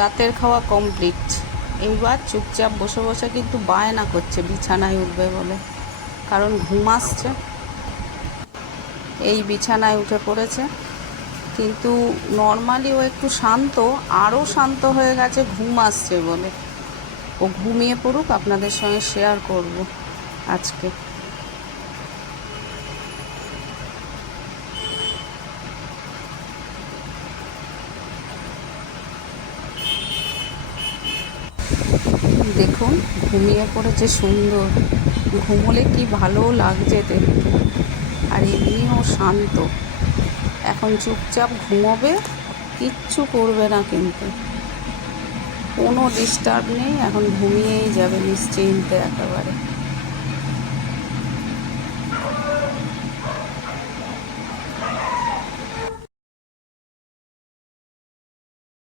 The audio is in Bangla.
রাতের খাওয়া কমপ্লিট। এইবার চুপচাপ বসে বসে কিন্তু বায়না করছে বিছানায় উঠবে বলে, কারণ ঘুম আসছে। এই বিছানায় উঠে পড়েছে, কিন্তু নর্মালি ও একটু শান্ত, আরও শান্ত হয়ে গেছে ঘুম আসছে বলে। ও ঘুমিয়ে পড়ুক, আপনাদের সঙ্গে শেয়ার করব আজকে। দেখুন ঘুমিয়ে পড়েছে, সুন্দর ঘুমোলে কি ভালো লাগছে দেখতে। আর এমনিও শান্ত, এখন চুপচাপ ঘুমোবে, কিচ্ছু করবে না, কিন্তু কোনো ডিস্টার্ব নেই, এখন ঘুমিয়েই যাবে নিশ্চিন্তে একেবারে।